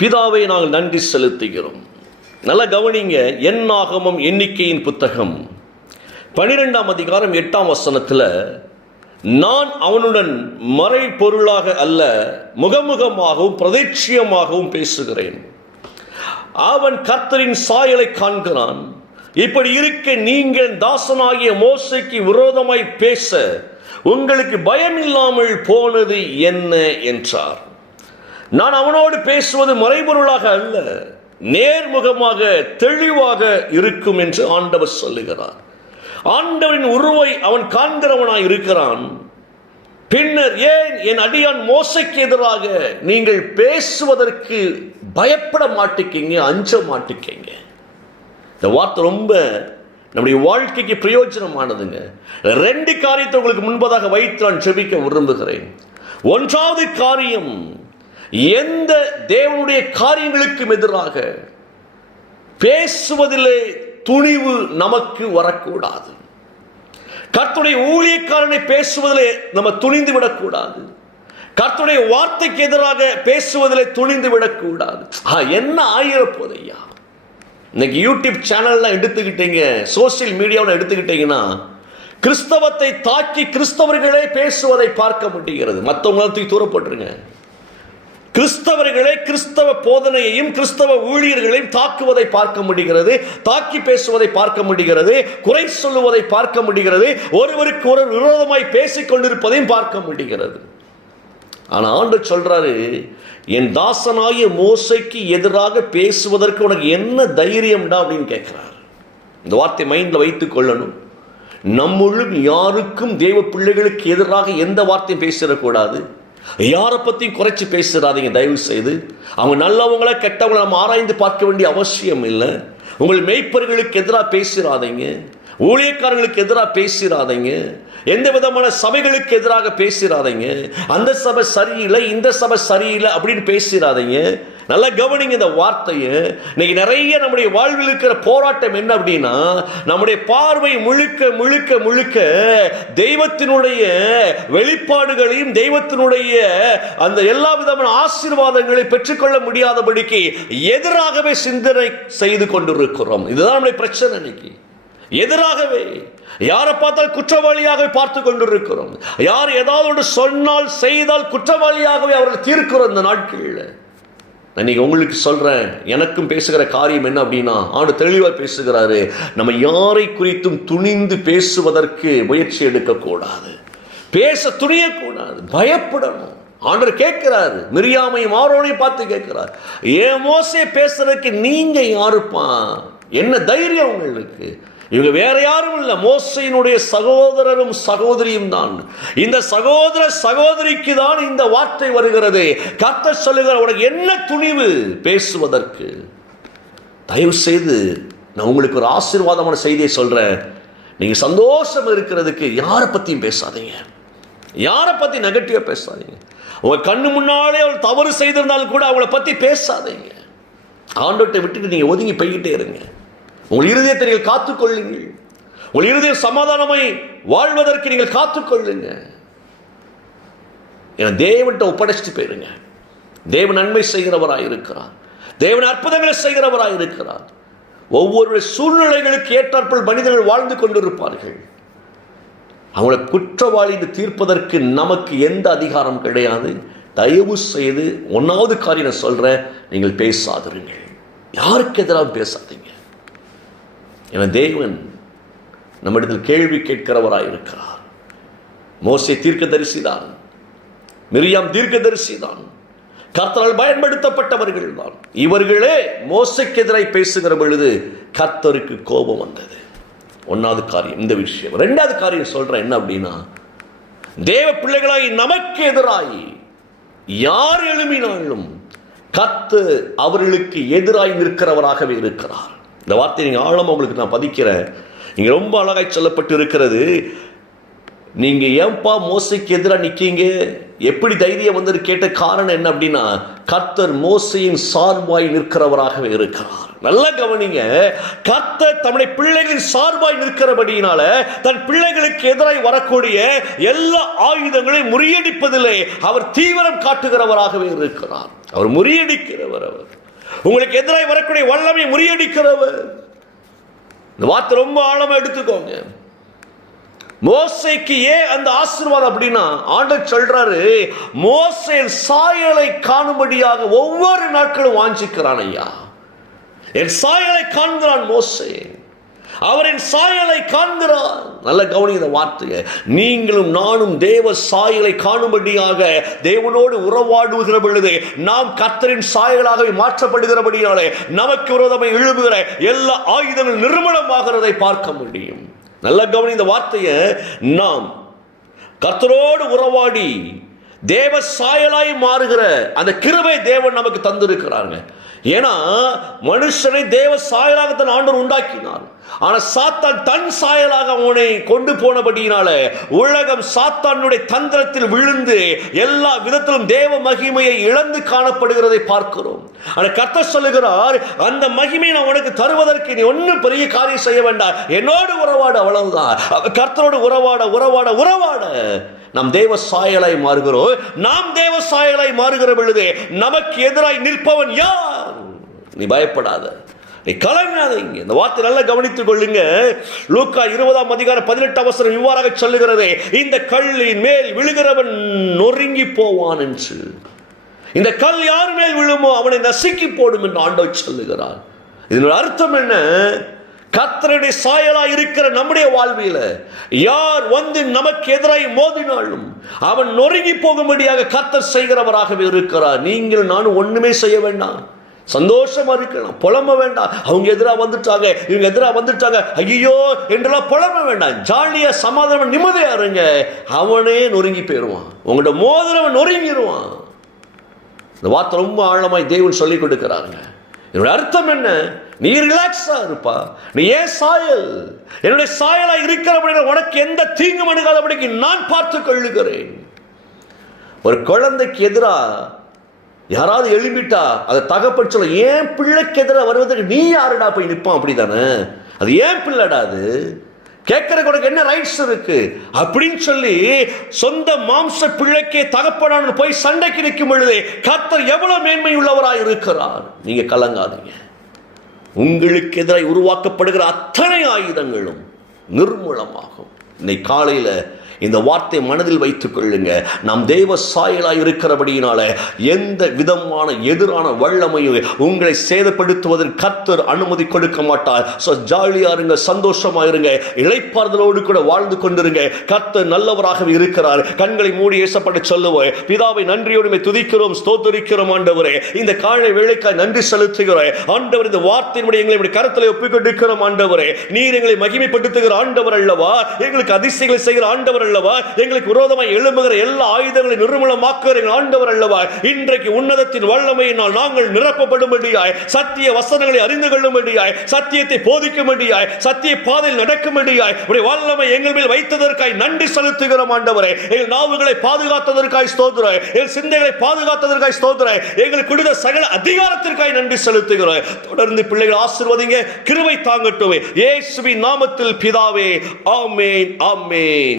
பிதாவை நாங்கள் நன்றி செலுத்துகிறோம். நல்ல கவனிங்க. என்னாகமம் எண்ணிக்கையின் புத்தகம் 12ஆம் அதிகாரம் 8ஆம் வசனத்தில், நான் அவனுடன் மறை பொருளாக அல்ல, முகமுகமாகவும் பிரதிட்சியமாகவும் பேசுகிறேன். அவன் கர்த்தரின் சாயலை காண்கிறான். இப்படி இருக்க நீங்கள் தாசனாகிய மோசேக்கு விரோதமாய் பேச உங்களுக்கு பயம் இல்லாமல் போனது என்ன என்றார். நான் அவனோடு பேசுவது மறைபொருளாக அல்ல, நேர்முகமாக தெளிவாக இருக்கும் என்று ஆண்டவர் சொல்லுகிறார். ஆண்டவரின் உருவை அவன் காண்கிறவனாய் இருக்கிறான். பின்னர் ஏன் என் அடியான் மோசைக்கு எதிராக நீங்கள் பேசுவதற்கு பயப்பட மாட்டேங்க, அஞ்ச மாட்டேங்க? இந்த வார்த்தை ரொம்ப நம்முடைய வாழ்க்கைக்கு பிரயோஜனமானதுங்க. 2 காரியத்தை உங்களுக்கு முன்பதாக வைத்து நான் ஜெபிக்க விரும்புகிறேன். 1வது காரியம், எந்த தேவனுடைய காரியங்களுக்கும் எதிராக பேசுவதிலே துணிவு நமக்கு வரக்கூடாது. கர்த்தருடைய ஊழியக்காரனை பேசுவதிலே நம்ம துணிந்து விடக்கூடாது. கர்த்தருடைய வார்த்தைக்கு எதிராக பேசுவதிலே துணிந்து விடக்கூடாது. என்ன ஆயிரப்போது ஐயா, இன்னைக்கு யூடியூப் சேனல்லாம் எடுத்துக்கிட்டீங்க, சோசியல் மீடியாவில் எடுத்துக்கிட்டீங்கன்னா கிறிஸ்தவத்தை தாக்கி கிறிஸ்தவர்களே பேசுவதை பார்க்க முடிகிறது. மற்றவங்களுக்கு தூரப்பட்டுருங்க. கிறிஸ்தவர்களே கிறிஸ்தவ போதனையையும் கிறிஸ்தவ ஊழியர்களையும் தாக்குவதை பார்க்க முடிகிறது, தாக்கி பேசுவதை பார்க்க முடிகிறது, குறை சொல்லுவதை பார்க்க முடிகிறது, ஒருவருக்கு ஒரு விரோதமாய் பேசிக் கொண்டிருப்பதையும் பார்க்க முடிகிறது. ஆனால் ஆண்டவர் சொல்றாரு, என் தாசனாகிய மோசைக்கு எதிராக பேசுவதற்கு உனக்கு என்ன தைரியம்டா அப்படின்னு கேட்கிறார். இந்த வார்த்தை மைண்டில் வைத்துக் கொள்ளணும். நம்மளும் யாருக்கும் தேவ பிள்ளைகளுக்கு எதிராக எந்த வார்த்தையும் பேசிடக்கூடாது. யாரை பற்றியும் குறைச்சி பேசுறாதீங்க தயவு செய்து. அவங்க நல்லவங்கள கெட்டவங்களை நம்ம ஆராய்ந்து பார்க்க வேண்டிய அவசியம் இல்லை. உங்கள் மெய்ப்பர்களுக்கு எதிராக பேசிடாதீங்க, ஊழியக்காரர்களுக்கு எதிராக பேசிடாதீங்க, எந்த விதமான சபைகளுக்கு எதிராக பேசிடாதீங்க. அந்த சபை சரியில்லை, இந்த சபை சரியில்லை அப்படின்னு பேசிடாதீங்க. நல்லா கவனிங்க இந்த வார்த்தையை. இன்னைக்கு நிறைய நம்முடைய வாழ்வில் இருக்கிற போராட்டம் என்ன அப்படின்னா, நம்முடைய பார்வை முழுக்க முழுக்க முழுக்க தெய்வத்தினுடைய வெளிப்பாடுகளையும் தெய்வத்தினுடைய அந்த எல்லா விதமான ஆசீர்வாதங்களை பெற்றுக்கொள்ள முடியாதபடிக்கு எதிராகவே சிந்தனை செய்து கொண்டிருக்கிறோம். இதுதான் நம்முடைய பிரச்சனை. இன்னைக்கு எதிராகவே யாரை பார்த்தால் குற்றவாளியாக பார்த்து கொண்டிருக்கிறோம். யார் ஏதாவது ஒன்று சொன்னால் செய்தால் குற்றவாளியாகவே அவர்கள் தீர்க்கிறோம். இந்த நாட்களில் நான் உங்களுக்கு சொல்றேன், எனக்கும் பேசுகிற காரியம் என்ன அப்படின்னா, ஆண்டு தெளிவாக பேசுகிறாரு, நம்ம யாரை குறித்தும் துணிந்து பேசுவதற்கு முயற்சி எடுக்கக்கூடாது, பேச துணியக்கூடாது, பயப்படணும். ஆண்டவர் கேட்கிறாரு, மிரியாமையும் ஆரோனையும் பார்த்து கேட்கிறார், ஏன் மோசே பேசுறதுக்கு நீங்க யாருப்பா, என்ன தைரியம் உங்களுக்கு? இவங்க வேற யாரும் இல்லை, மோசையினுடைய சகோதரரும் சகோதரியும் தான். இந்த சகோதர சகோதரிக்கு தான் இந்த வார்த்தை வருகிறது. கர்த்தர் சொல்லுகிறார், உனக்கு என்ன துணிவு பேசுவதற்கு? தயவு செய்து நான் உங்களுக்கு ஒரு ஆசீர்வாதமான செய்தியை சொல்றேன். நீங்க சந்தோஷம் இருக்கிறதுக்கு யாரை பத்தியும் பேசாதீங்க, யாரை பத்தி நெகட்டிவா பேசாதீங்க. உங்க கண்ணு முன்னாலே அவள் தவறு செய்திருந்தாலும் கூட அவளை பத்தி பேசாதீங்க. ஆண்டவரை விட்டுட்டு நீங்க ஒதுங்கி போய்கிட்டே இருங்க. உங்கள் இருதயத்தை நீங்கள் காத்துக்கொள்ளுங்கள். உங்கள் இருதயம் சமாதானமாய் வாழ்வதற்கு நீங்கள் காத்துக்கொள்ளுங்க. என தேவன்கிட்ட ஒப்படைச்சிட்டு போயிருங்க. தேவன் நன்மை செய்கிறவராய் இருக்கிறார், தேவன் அற்புதங்களை செய்கிறவராய் இருக்கிறார். ஒவ்வொரு சூழ்நிலைகளுக்கு ஏற்றாற்போல் மனிதர்கள் வாழ்ந்து கொண்டிருப்பார்கள். அவங்களை குற்றவாளின்னு தீர்ப்பதற்கு நமக்கு எந்த அதிகாரம் கிடையாது. தயவு செய்து 1வது காரியம் சொல்றேன், நீங்கள் பேசாதிருங்கள், யாருக்கு எதிராக பேசாதீங்க. என தேவன் நம்மிடத்தில் கேள்வி கேட்கிறவராய் இருக்கிறார். மோசே தீர்க்கதரிசிதான், மிரியாம் தீர்க்கதரிசிதான், கர்த்தரால் பயன்படுத்தப்பட்டவர்கள் தான். இவர்களே மோசைக்கு எதிராய் பேசுகிற பொழுது கர்த்தருக்கு கோபம் வந்தது. 1வது காரியம் இந்த விஷயம். 2வது காரியம் சொல்றேன் என்ன அப்படின்னா, தேவ பிள்ளைகளாய் நமக்கு எதிராய் யார் எழும்பினாலும் கர்த்தர் அவர்களுக்கு எதிராய் நிற்கிறவராகவே இருக்கிறார். இந்த வார்த்தையை நீங்கள் ஆழமாக உங்களுக்கு நான் பதிக்கிறேன். இங்கே ரொம்ப அழகாய் சொல்லப்பட்டு இருக்கிறது. நீங்கள் ஏன்பா மோசைக்கு எதிராக நிற்கீங்க, எப்படி தைரியம் வந்து கேட்ட காரணம் என்ன அப்படின்னா, கர்த்தர் மோசையின் சார்பாய் நிற்கிறவராகவே இருக்கிறார். நல்லா கவனிங்க, கர்த்தர் தம்முடைய பிள்ளைகளின் சார்பாய் நிற்கிறபடியினால தன் பிள்ளைகளுக்கு எதிராய் வரக்கூடிய எல்லா ஆயுதங்களையும் முறியடிப்பதிலே அவர் தீவிரம் காட்டுகிறவராகவே இருக்கிறார். அவர் முறியடிக்கிறவர். அவர் உங்களுக்கு எதிராக வரக்கூடிய வல்லமை முறியடிக்கிறவர். இந்த வார்த்தை ரொம்ப ஆழமா எடுத்துக்கோங்க. மோசேக்கு ஏன் அந்த ஆசீர்வாதம் அப்படின்னா, ஆண்டவர் சொல்றாரு, மோசேயின் சாயலை காணும்படியாக ஒவ்வொரு நாட்களும் வாஞ்சிக்கிறான். ஐயா, என் சாயலை காண்கிறான் மோசே, அவரின் சாயலை காண்கிறான். நல்ல கவனிங்க இந்த வார்த்தையை. நீங்களும் நானும் தேவ சாயலை காணும்படியாக தேவனோடு உறவாடுகிற பொழுது நாம் கர்த்தரின் சாயலாகவே மாற்றப்படுகிறபடியாலே நமக்கு விரோதமாக எழுப்புகிற எல்லா ஆயுதங்கள் நிர்மூலமாகிறதை பார்க்க முடியும். நல்ல கவனி இந்த வார்த்தையை. நாம் கர்த்தரோடு உறவாடி தேவ சாயலாய் மாறுகிற அந்த கிருபை தேவன் நமக்கு தந்திருக்கிறாங்க. ஏன்னா மனுஷனை தேவ சாயலாகத்தான் ஆண்டவர் உண்டாக்கினார். ஆனா சாத்தான் தன் சாயலாக அவனை கொண்டு போனபடியினால உலகம் சாத்தானுடைய தந்திரத்தில் விழுந்து எல்லா விதத்திலும் தேவ மகிமையை இழந்து காணப்படுகிறதை பார்க்கிறோம். ஆனா கர்த்தர் சொல்லுகிறார், அந்த மகிமையை நான் உனக்கு தருவதற்கு நீ ஒன்னும் பெரிய காரியம் செய்ய வேண்டாம், என்னோடு உறவாடு, அவ்வளவுதான். கர்த்தரோடு உறவாட உறவாட உறவாட நாம் தேவ சாயலாய் மாறுகிறோம். நாம் தேவ சாயலாய் மாறுகிற பொழுது நமக்கு எதிராய் நிற்பவன் யார்? நீ பயப்படாத, நீ கலங்காதீங்க. இந்த வார்த்தை நல்லா கவனித்துக் கொள்ளுங்க. லூக்கா 20:18 இவ்வாறாக சொல்லுகிறது, இந்த கல்லின் மேல் விழுகிறவன் நொறுங்கி போவான் என்று. இந்த கல் யார் மேல் விழுமோ அவனை நசுக்கி போடும் என்று ஆண்டவர் சொல்லுகிறார். இதனுடைய அர்த்தம் என்ன? கர்த்தருடைய சாயலாய் இருக்கிற நம்முடைய வாழ்வில யார் வந்து நமக்கு எதிராய் மோதினாலும் அவன் நொறுங்கி போகும்படியாக கர்த்தர் செய்கிறவராகவே இருக்கிறார். நீங்கள் நானும் ஒண்ணுமே செய்ய வேண்டாம், சந்தோஷமா இருக்கலாம், புலம்ப வேண்டாம். அவங்க எதிராக வந்துட்டாங்க, இவங்க எதிராக வந்துட்டாங்க, ஐயோ என்றெல்லாம் புலம்ப வேண்டாம். ஜாலியா சமாதானம் நிம்மதியா இருங்க. அவனே நொறுங்கி போயிடுவான், உங்களோட மோதிரவன் நொறுங்கிடுவான். இந்த வார்த்தை ரொம்ப ஆழமாய் தேவன் சொல்லிக் கொடுக்கிறாங்க. என்னோட அர்த்தம் என்ன? நீ ரிலாக்ஸா இருப்பா, நீ ஏன் சாயல், என்னுடைய சாயலா இருக்கிற உனக்கு எந்த தீங்கும் அணுகாதபடிக்கு நான் பார்த்துக் கொள்ளுகிறேன். ஒரு குழந்தைக்கு எதிராக யாராவது எழும்பிட்டா அதை தகப்பன் சொல்ல, ஏன் பிள்ளைக்கு எதிராக வருவதற்கு நீ யாருடா போய் நிற்பான்? அப்படித்தானே, அது ஏன் பிள்ளைடா, அது கேட்கறதுக்கு உனக்கு என்ன ரைட்ஸ் இருக்கு அப்படின்னு சொல்லி சொந்த மாம்ச பிள்ளைக்கே தகப்பனான போய் சண்டைக்கு நிற்கும் பொழுது கர்த்தர் எவ்வளவு மேன்மை உள்ளவராய் இருக்கிறார். நீங்க கலங்காதீங்க. உங்களுக்கு எதிராக உருவாக்கப்படுகிற அத்தனை ஆயுதங்களும் நிர்மூலமாகும். இன்னைக்கு காலையில இந்த வார்த்தை மனதில் வைத்துக் கொள்ளுங்க. நாம் தேவ சாயலாய் இருக்கிறபடியினால எந்த விதமான எதிரான வல்லமையும் உங்களை சேதப்படுத்துவதற்கு கர்த்தர் அனுமதி கொடுக்க மாட்டார். ஜாலியா இருங்க, சந்தோஷமா இருங்க, இளைப்பாறுதலோடு கூட வாழ்ந்து கொண்டிருங்க. கர்த்தர் நல்லவராகவே இருக்கிறார். கண்களை மூடி ஏசப்பட்டு சொல்லுவோம், பிதாவை நன்றியோடு துதிக்கிறோம், ஸ்தோத்திரிக்கிறோம். ஆண்டவரே, இந்த காலை வேளைக்காய் நன்றி செலுத்துகிறோம். ஆண்டவர், இந்த வார்த்தையினுடைய எங்களை கருத்தில் ஒப்புக்கொண்டிருக்கிறோம். ஆண்டவரே, நீர் எங்களை மகிமைப்படுத்துகிற ஆண்டவர் அல்லவா, எங்களுக்கு அதிசயங்களை செய்கிற ஆண்டவர் அல்லவா, எங்களுக்கு விரோதமாய் எழும்புகிற எல்லா ஆயுதங்களை நிர்மூலமாக்குகிற ஆண்டவர் அல்லவா. இன்றைக்கு உன்னதத்தின் வல்லமையினால் நாங்கள் நிரப்பப்படும்படியாய், சத்திய வசனங்களை அறிந்து கொள்ளும்படியாய், சத்தியத்தை போதிக்கும்படியாய், சத்திய பாதையில் நடக்கும்படியாய் உடைய வல்லமை எங்கள் மேல் வைத்ததற்காய் நன்றி செலுத்துகிறோம். ஆண்டவரே, எங்கள் நாவுகளை பாதுகாத்ததற்காய் ஸ்தோத்திரம், எங்கள் சிந்தைகளை பாதுகாத்ததற்காய் ஸ்தோத்திரம், எங்களுக்கு கொடுத்த சகல அதிகாரத்திற்காய் நன்றி செலுத்துகிறோம். தொடர்ந்து பிள்ளைகள் ஆசீர்வதிங்க, கிருபை தாங்கட்டும். இயேசுவின் நாமத்தில் பிதாவே, ஆமென், ஆமென்.